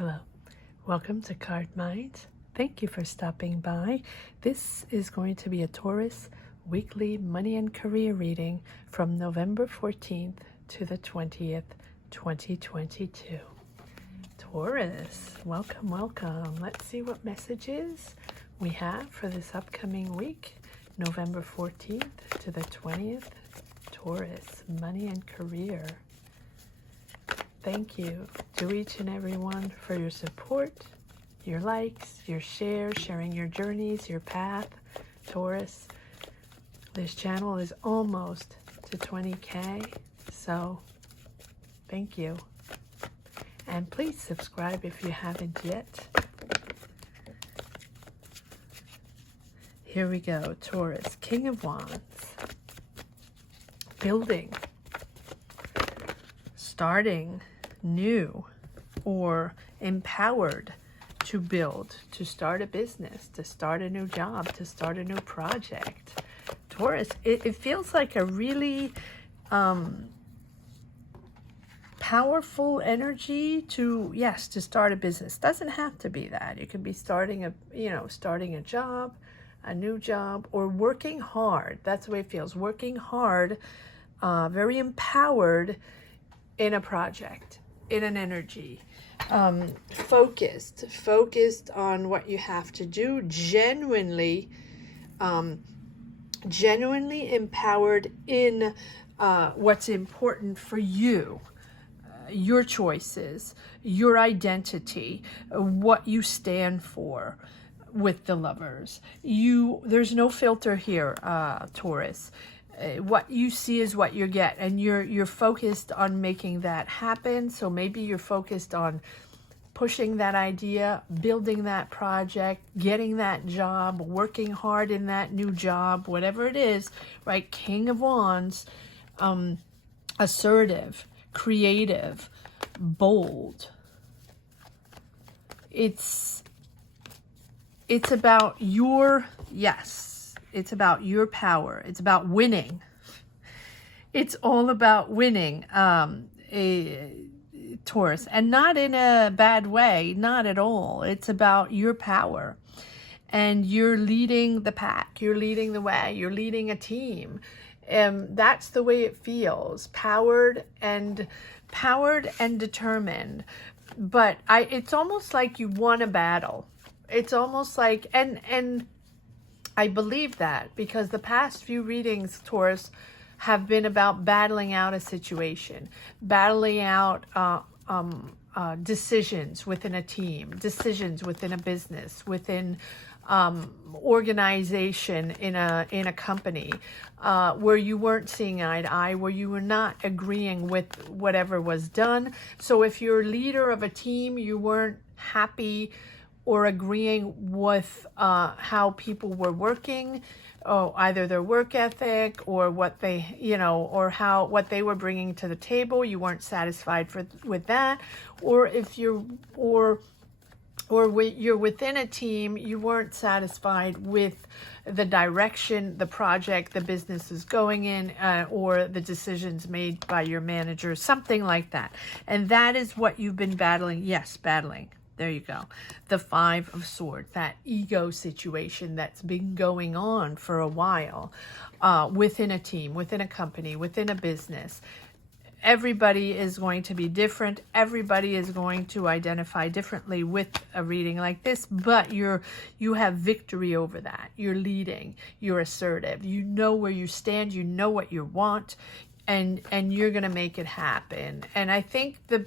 Hello, welcome to Cardminds. Thank you for stopping by. This is going to be a Taurus weekly money and career reading from November 14th to the 20th, 2022. Taurus, welcome, welcome. Let's see what messages we have for this upcoming week, November 14th to the 20th. Taurus, money and career. Thank you to each and every one for your support, your likes, your shares, sharing your journeys, your path. Taurus, this channel is almost to 20K, so thank you. And please subscribe if you haven't yet. Here we go, Taurus, King of Wands. Building. Starting new or empowered to build, to start a business, to start a new job, to start a new project. Taurus, it feels like a really powerful energy to, yes, to start a business. Doesn't have to be that. You could be starting a job, a new job, or working hard. That's the way it feels. Working hard, very empowered in a project, in an energy, focused on what you have to do, genuinely empowered in what's important for you, your choices, your identity, what you stand for with the Lovers. There's no filter here, Taurus. What you see is what you get, and you're focused on making that happen. So maybe you're focused on pushing that idea, building that project, getting that job, working hard in that new job, whatever it is, right? King of Wands, assertive, creative, bold. It's about your, yes. It's about your power. It's about winning. It's all about winning, Taurus. And not in a bad way. Not at all. It's about your power. And you're leading the pack. You're leading the way. You're leading a team. That's the way it feels. Powered and determined. But it's almost like you won a battle. It's almost like, and I believe that because the past few readings, Taurus, have been about battling out a situation, battling out decisions within a team, decisions within a business, within organization in a company, where you weren't seeing eye to eye, where you were not agreeing with whatever was done. So if you're leader of a team, you weren't happy or agreeing with how people were working, either their work ethic or what they, or what they were bringing to the table. You weren't satisfied with that, or if you're you're within a team, you weren't satisfied with the direction the project, the business is going in, or the decisions made by your manager, something like that. And that is what you've been battling. Yes, battling. There you go. The Five of Swords, that ego situation that's been going on for a while, within a team, within a company, within a business. Everybody is going to be different. Everybody is going to identify differently with a reading like this, but you have victory over that. You're leading, you're assertive. You know where you stand, you know what you want, and you're going to make it happen. And I think the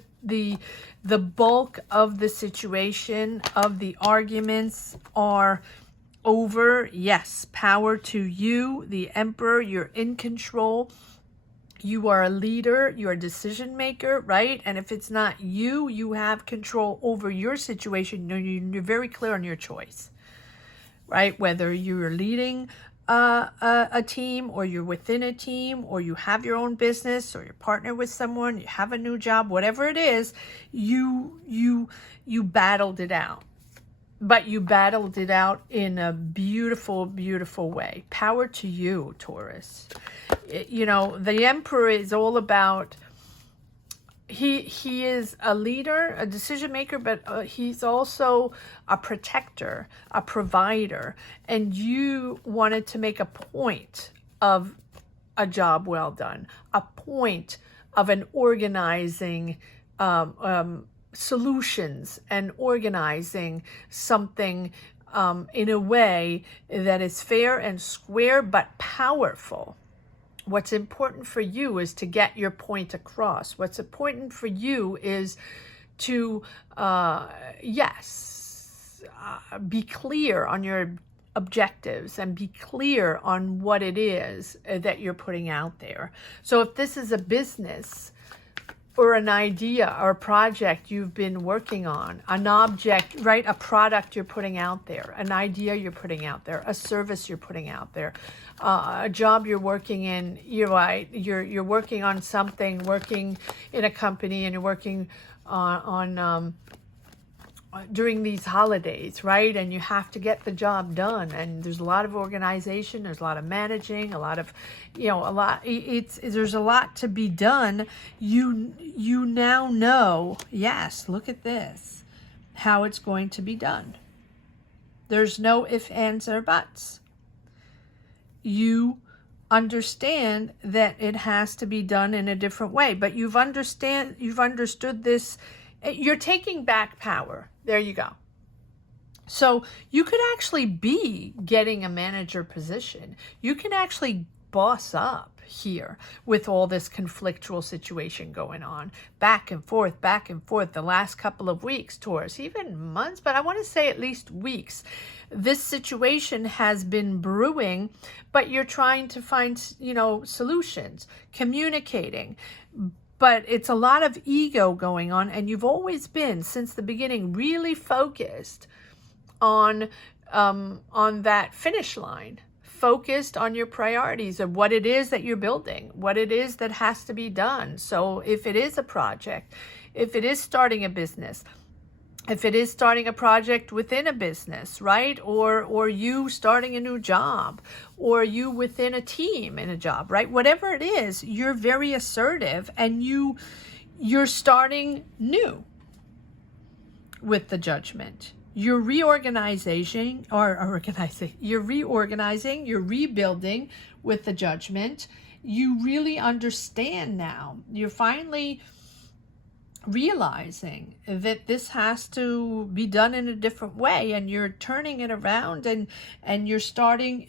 bulk of the situation, of the arguments, are over. Yes, power to you, the Emperor. You're in control. You are a leader. You're a decision maker, right? And if it's not you, you have control over your situation. You're very clear on your choice, right? Whether you're leading a team, or you're within a team, or you have your own business, or you're partnered with someone, you have a new job, whatever it is, you battled it out. But you battled it out in a beautiful, beautiful way. Power to you, Taurus. The Emperor is all about he is a leader, a decision maker, but he's also a protector, a provider, and you wanted to make a point of a job well done, a point of an organizing solutions and organizing something in a way that is fair and square but powerful. What's important for you is to get your point across. What's important for you is to, be clear on your objectives and be clear on what it is that you're putting out there. So if this is a business or an idea or a project you've been working on, an object, right? A product you're putting out there, an idea you're putting out there, a service you're putting out there, a job you're working in, you're working on something, working in a company, and you're working on during these holidays, right? And you have to get the job done. And there's a lot of organization, there's a lot of managing, a lot of, there's a lot to be done. You now know, yes, look at this, how it's going to be done. There's no ifs, ands, or buts. You understand that it has to be done in a different way, but you've understood this. You're taking back power. There you go. So you could actually be getting a manager position. You can actually boss up here with all this conflictual situation going on. Back and forth the last couple of weeks, Taurus, even months, but I want to say at least weeks. This situation has been brewing, but you're trying to find, solutions, communicating. But it's a lot of ego going on, and you've always been, since the beginning, really focused on that finish line, focused on your priorities of what it is that you're building, what it is that has to be done. So if it is a project, if it is starting a business, if it is starting a project within a business, right? Or you starting a new job, or you within a team in a job, right? Whatever it is, you're very assertive, and you're starting new with the Judgment. You're reorganizing, you're rebuilding with the Judgment. You really understand now. You're finally realizing that this has to be done in a different way, and you're turning it around, and you're scrapping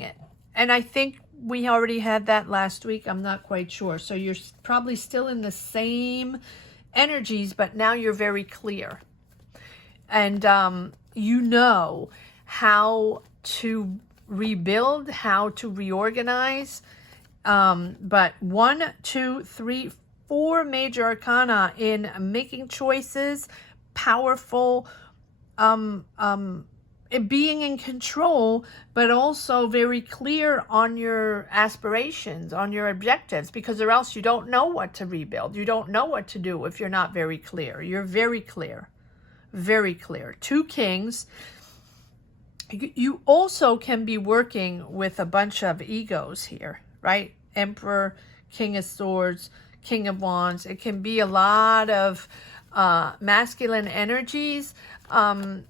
it. And I think we already had that last week. I'm not quite sure. So you're probably still in the same energies, but now you're very clear. And you know how to rebuild, how to reorganize. But 1, 2, 3, 4 major arcana in making choices, powerful, being in control, but also very clear on your aspirations, on your objectives, because or else you don't know what to rebuild. You don't know what to do if you're not very clear. You're very clear, very clear. 2 kings. You also can be working with a bunch of egos here, right? Emperor, King of Swords, King of Wands. It can be a lot of masculine energies, and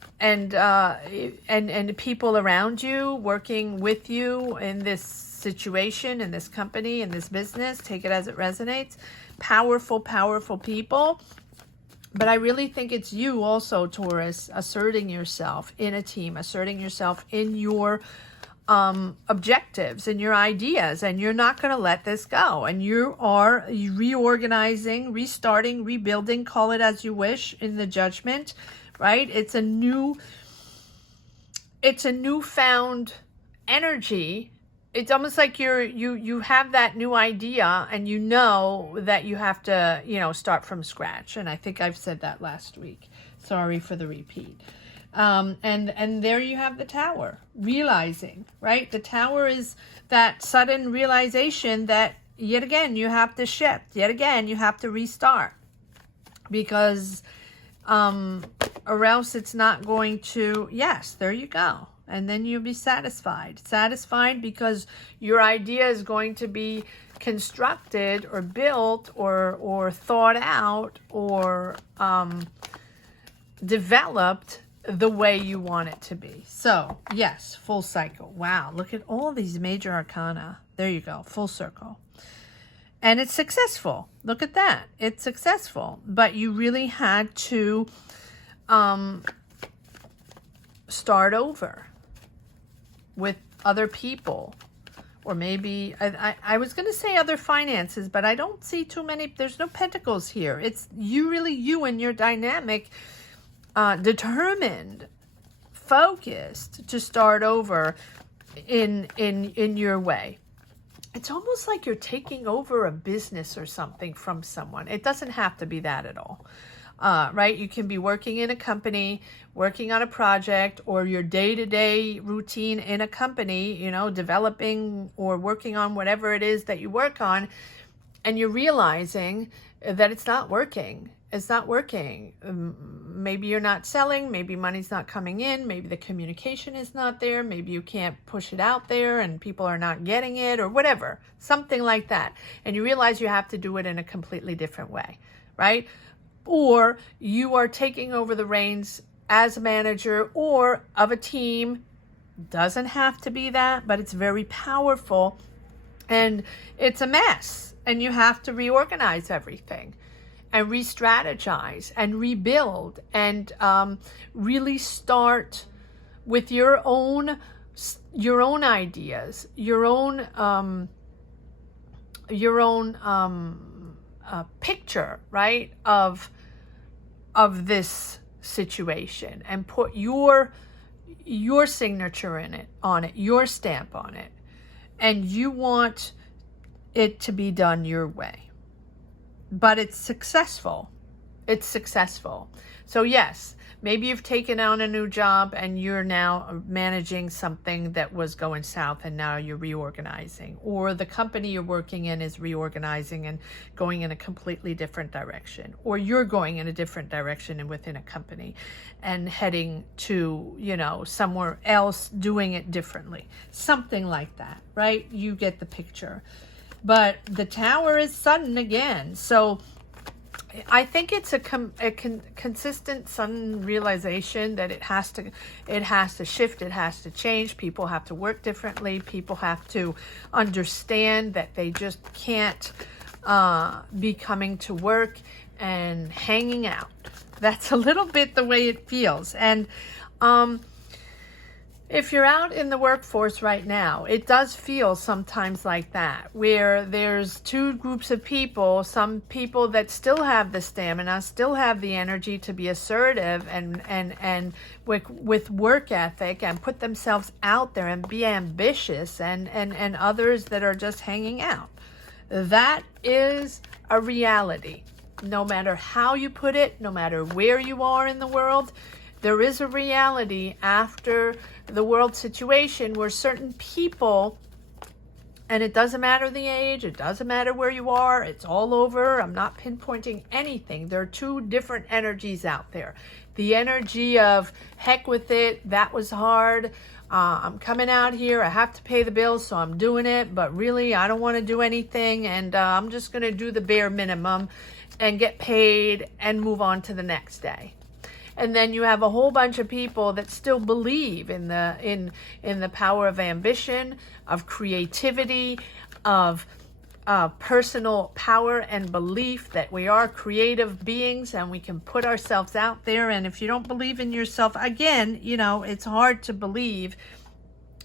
people around you working with you in this situation, in this company, in this business. Take it as it resonates. Powerful, powerful people. But I really think it's you also, Taurus, asserting yourself in a team, asserting yourself in your objectives and your ideas, and you're not going to let this go. And you are reorganizing, restarting, rebuilding, call it as you wish, in the Judgment, right? It's a newfound energy. It's almost like you have that new idea, and you know that you have to, start from scratch. And I think I've said that last week. Sorry for the repeat. And there you have the Tower, realizing, right? The Tower is that sudden realization that yet again you have to shift, yet again you have to restart, because or else it's not going to. Yes, there you go. and then you'll be satisfied. Satisfied because your idea is going to be constructed or built or thought out or developed the way you want it to be. So yes, full cycle. Wow, look at all these major arcana. There you go, full circle. And it's successful. Look at that. It's successful. But you really had to start over with other people. Or maybe, I was going to say other finances, but I don't see too many. There's no pentacles here. It's you and your dynamic, determined, focused to start over in your way. It's almost like you're taking over a business or something from someone. It doesn't have to be that at all, right? You can be working in a company, working on a project, or your day-to-day routine in a company, you know, developing or working on whatever it is that you work on, and you're realizing that it's not working. It's not working. Maybe you're not selling, maybe money's not coming in, maybe the communication is not there, maybe you can't push it out there and people are not getting it or whatever, something like that. And you realize you have to do it in a completely different way, right? Or you are taking over the reins as a manager or of a team. Doesn't have to be that, but it's very powerful and it's a mess and you have to reorganize everything and re-strategize and rebuild and really start with your own ideas, your own picture, right, of this situation, and put your signature on it, your stamp on it, and you want it to be done your way. But it's successful. It's successful. So yes, maybe you've taken on a new job and you're now managing something that was going south and now you're reorganizing. Or the company you're working in is reorganizing and going in a completely different direction. Or you're going in a different direction and within a company and heading to, you know, somewhere else, doing it differently. Something like that, right? You get the picture. But the Tower is sudden again. So I think it's a consistent sudden realization that it has to shift, it has to change. People have to work differently. People have to understand that they just can't be coming to work and hanging out. That's a little bit the way it feels. And if you're out in the workforce right now, it does feel sometimes like that, where there's two groups of people, some people that still have the stamina, still have the energy to be assertive and with work ethic and put themselves out there and be ambitious, and others that are just hanging out. That is a reality. No matter how you put it, no matter where you are in the world, there is a reality after the world situation where certain people, and it doesn't matter the age, it doesn't matter where you are, it's all over. I'm not pinpointing anything. There are two different energies out there. The energy of heck with it, that was hard. I'm coming out here, I have to pay the bills, so I'm doing it, but really I don't want to do anything, and I'm just going to do the bare minimum and get paid and move on to the next day. And then you have a whole bunch of people that still believe in the power of ambition, of creativity, of personal power and belief that we are creative beings and we can put ourselves out there. And if you don't believe in yourself, again, you know, it's hard to believe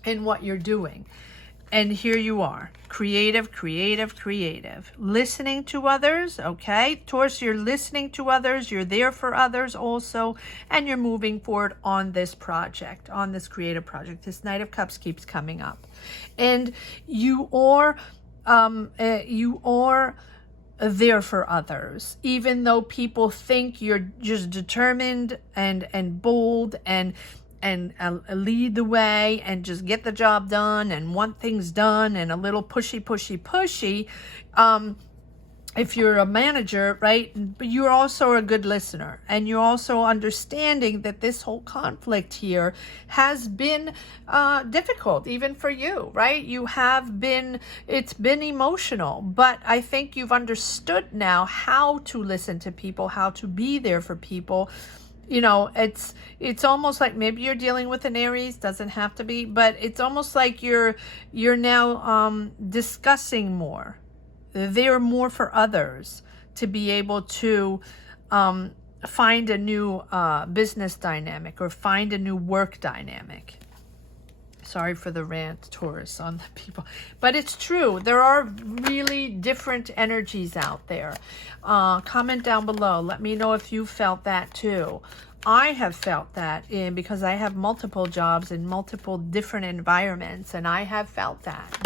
in what you're doing. And here you are, creative, listening to others, okay? Taurus, you're listening to others, you're there for others also, and you're moving forward on this project, on this creative project. This Knight of Cups keeps coming up. And you are there for others, even though people think you're just determined and bold and lead the way and just get the job done and want things done and a little pushy. if you're a manager, right, but you're also a good listener, and you're also understanding that this whole conflict here has been difficult, even for you, right? It's been emotional, but I think you've understood now how to listen to people, how to be there for people. You know, it's almost like maybe you're dealing with an Aries, doesn't have to be, but it's almost like you're now discussing more. They're more for others to be able to find a new business dynamic or find a new work dynamic. Sorry for the rant, Taurus, on the people. But it's true. There are really different energies out there. Comment down below. Let me know if you felt that too. I have felt that because I have multiple jobs in multiple different environments, and I have felt that.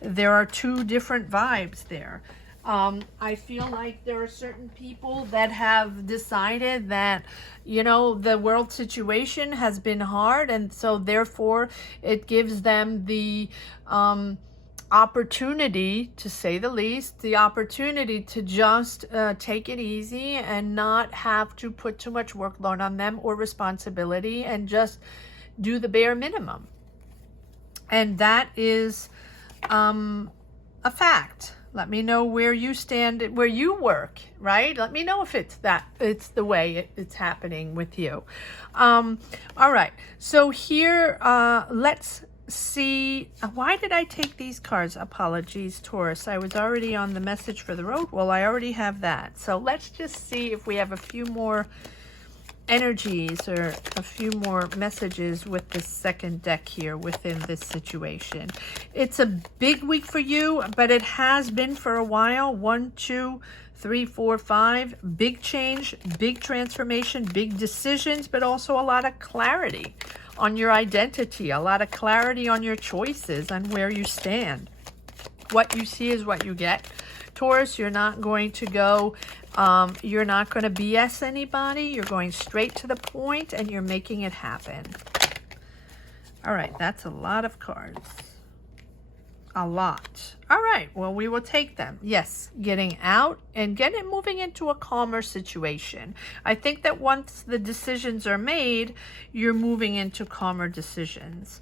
There are two different vibes there. I feel like there are certain people that have decided that, you know, the world situation has been hard, and so therefore it gives them the opportunity, to say the least, the opportunity to just take it easy and not have to put too much workload on them or responsibility, and just do the bare minimum. And that is a fact. Let me know where you stand, where you work, right? Let me know if it's the way it's happening with you. All right. So here, let's see. Why did I take these cards? Apologies, Taurus. I was already on the message for the road. Well, I already have that. So let's just see if we have a few more energies or a few more messages with this second deck here within this situation. It's a big week for you, but it has been for a while. 1, 2, 3, 4, 5. Big change, big transformation, big decisions, but also a lot of clarity on your identity, a lot of clarity on your choices, on where you stand. What you see is what you get. Taurus, you're not going to go, you're not going to BS anybody. You're going straight to the point, and you're making it happen. All right, that's a lot of cards. A lot. All right, well, we will take them. Yes, getting out and moving into a calmer situation. I think that once the decisions are made, you're moving into calmer decisions.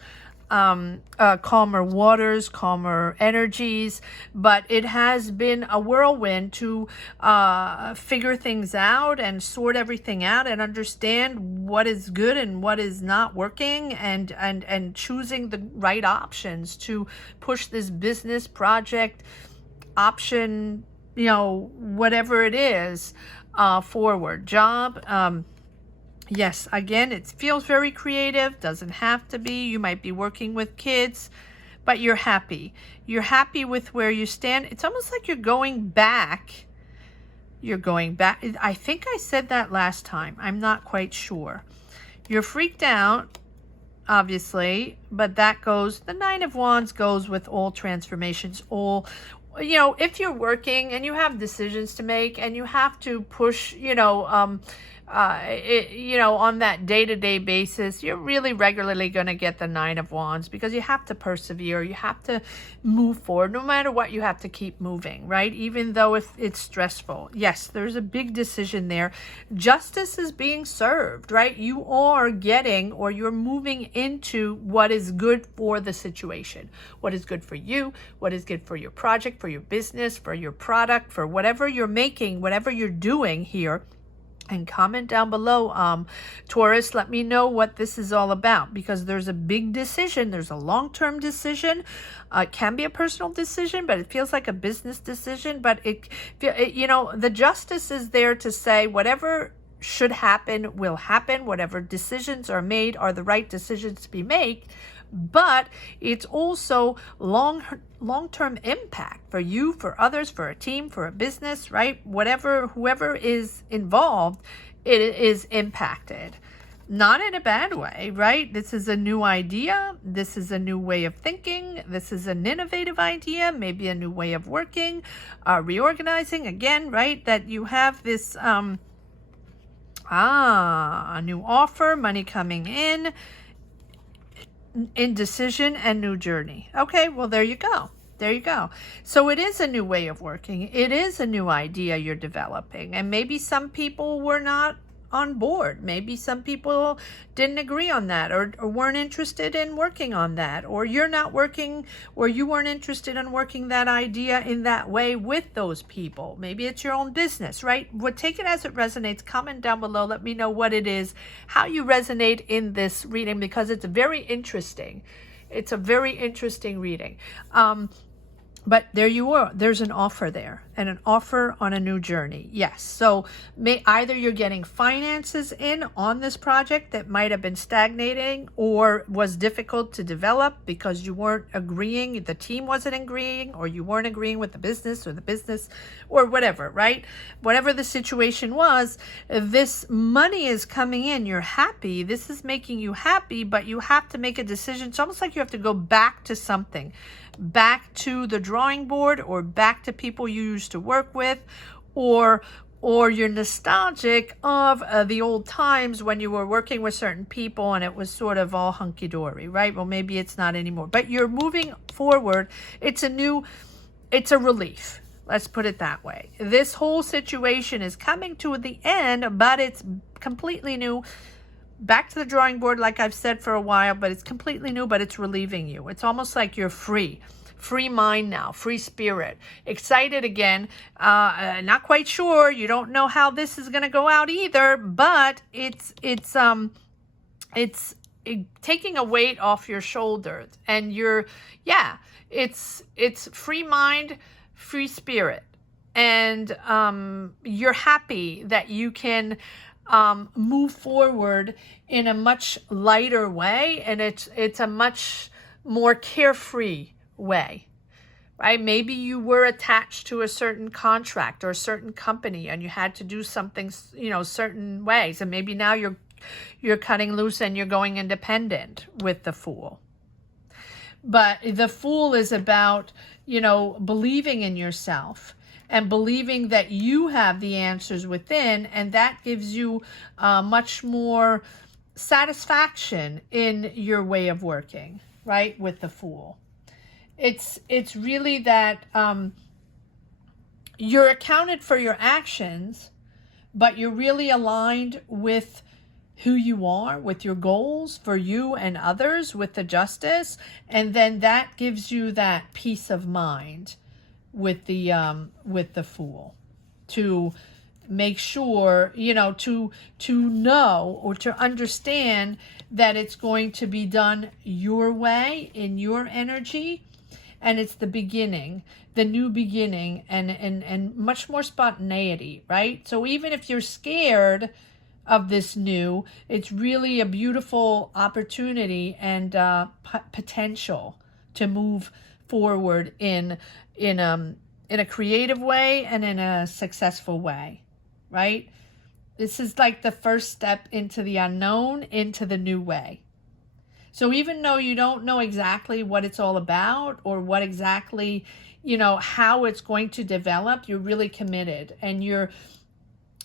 Calmer waters, calmer energies, but it has been a whirlwind to figure things out and sort everything out and understand what is good and what is not working, and choosing the right options to push this business project option, you know, whatever it is, forward. Job, yes, again, it feels very creative. Doesn't have to be. You might be working with kids, but you're happy. You're happy with where you stand. It's almost like you're going back. You're going back. I think I said that last time. I'm not quite sure. You're freaked out, obviously, but that goes, the Nine of Wands goes with all transformations, all, you know, if you're working and you have decisions to make and you have to push, you know, you know, on that day-to-day basis, you're really regularly going to get the Nine of Wands, because you have to persevere. You have to move forward. No matter what, you have to keep moving, right? Even though if it's stressful. Yes, there's a big decision there. Justice is being served, right? You are getting, or you're moving into what is good for the situation. What is good for you, what is good for your project, for your business, for your product, for whatever you're making, whatever you're doing here. And comment down below, Taurus, let me know what this is all about, because there's a big decision. There's a long-term decision. It can be a personal decision, but it feels like a business decision. But it, you know, the justice is there to say whatever should happen will happen. Whatever decisions are made are the right decisions to be made. But it's also long-term impact for you, for others, for a team, for a business, right? Whoever is involved, it is impacted. Not in a bad way, right? This is a new idea. This is a new way of thinking. This is an innovative idea, maybe a new way of working, reorganizing again, right? That you have this, a new offer, money coming in, indecision, and new journey. Okay, well, there you go. There you go. So it is a new way of working. It is a new idea you're developing. And maybe some people were not on board. Maybe some people didn't agree on that, or weren't interested in working on that, or you're not working, or you weren't interested in working that idea in that way with those people. Maybe it's your own business, right? Well, take it as it resonates. Comment down below. Let me know what it is, how you resonate in this reading, because it's very interesting. It's a very interesting reading. But there you are. There's an offer there, and an offer on a new journey. Yes. So either you're getting finances in on this project that might have been stagnating or was difficult to develop because you weren't agreeing, the team wasn't agreeing, or you weren't agreeing with the business or whatever, right? Whatever the situation was, this money is coming in. You're happy. This is making you happy, but you have to make a decision. It's almost like you have to go back to something, back to the drawing board, or back to people you used to work with, or you're nostalgic of the old times when you were working with certain people and it was sort of all hunky-dory, right? Well, maybe it's not anymore, but you're moving forward. It's a relief. Let's put it that way. This whole situation is coming to the end, but it's completely new. Back to the drawing board, like I've said for a while, but it's completely new, but it's relieving you. It's almost like you're free mind now, free spirit, excited again. Not quite sure. You don't know how this is going to go out either, but it's taking a weight off your shoulders, and it's free mind, free spirit, and you're happy that you can move forward in a much lighter way, and it's a much more carefree way, right? Maybe you were attached to a certain contract or a certain company, and you had to do something, certain ways, and maybe now you're cutting loose and you're going independent with the Fool. But the Fool is about, believing in yourself and believing that you have the answers within, and that gives you much more satisfaction in your way of working, right, with the Fool. It's really that you're accounted for your actions, but you're really aligned with who you are, with your goals for you and others, with the justice, and then that gives you that peace of mind with the Fool, to make sure, to know or to understand that it's going to be done your way, in your energy, and it's the beginning, the new beginning, and much more spontaneity, right? So even if you're scared of this new, it's really a beautiful opportunity and potential to move forward in a creative way and in a successful way, right? This is like the first step into the unknown, into the new way. So even though you don't know exactly what it's all about, or what exactly, how it's going to develop, you're really committed, and you're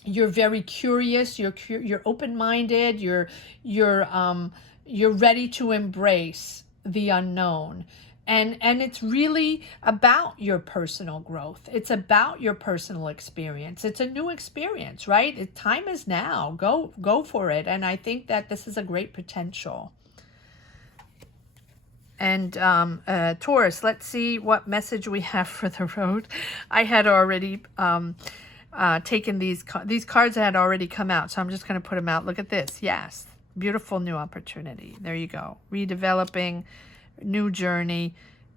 very curious, you're open-minded, you're ready to embrace the unknown. And it's really about your personal growth. It's about your personal experience. It's a new experience, right? Time is now. Go for it. And I think that this is a great potential. And Taurus, let's see what message we have for the road. I had already taken these cards that had already come out, so I'm just going to put them out. Look at this. Yes, beautiful new opportunity. There you go. Redeveloping, new journey,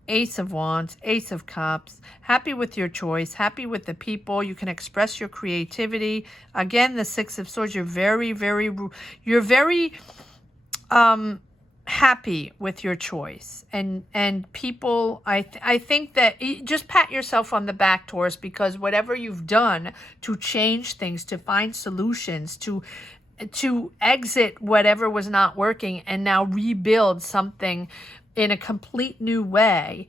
Ace of Wands, Ace of Cups. Happy with your choice, happy with the people. You can express your creativity. Again, the Six of Swords. You're very happy with your choice, and people, I think that just pat yourself on the back, Taurus, because whatever you've done to change things, to find solutions, to exit whatever was not working and now rebuild something in a complete new way,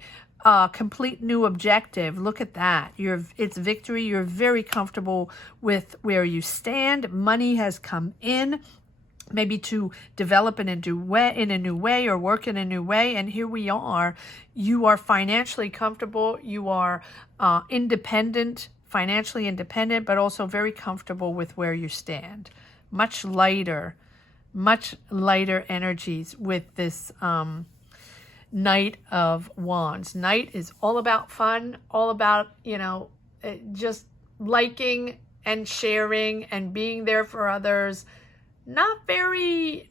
complete new objective. Look at that. It's victory. You're very comfortable with where you stand. Money has come in. maybe to develop in a new way or work in a new way. And here we are. You are financially comfortable. You are independent, financially independent, but also very comfortable with where you stand. Much lighter energies with this Knight of Wands. Knight is all about fun, all about, just liking and sharing and being there for others. Not a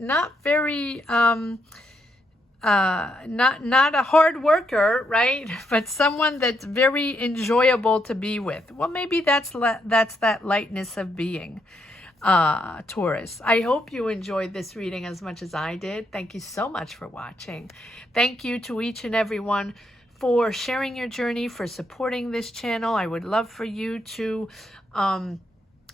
hard worker, right? But someone that's very enjoyable to be with. Well, maybe that's that lightness of being, Taurus. I hope you enjoyed this reading as much as I did. Thank you so much for watching. Thank you to each and every one for sharing your journey, for supporting this channel. I would love for you to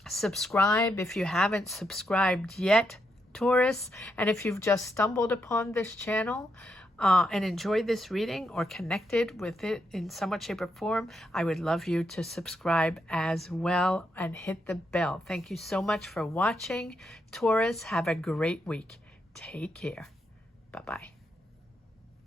subscribe if you haven't subscribed yet, Taurus. And if you've just stumbled upon this channel and enjoyed this reading or connected with it in some way, shape, or form, I would love you to subscribe as well and hit the bell. Thank you so much for watching, Taurus. Have a great week. Take care. Bye-bye.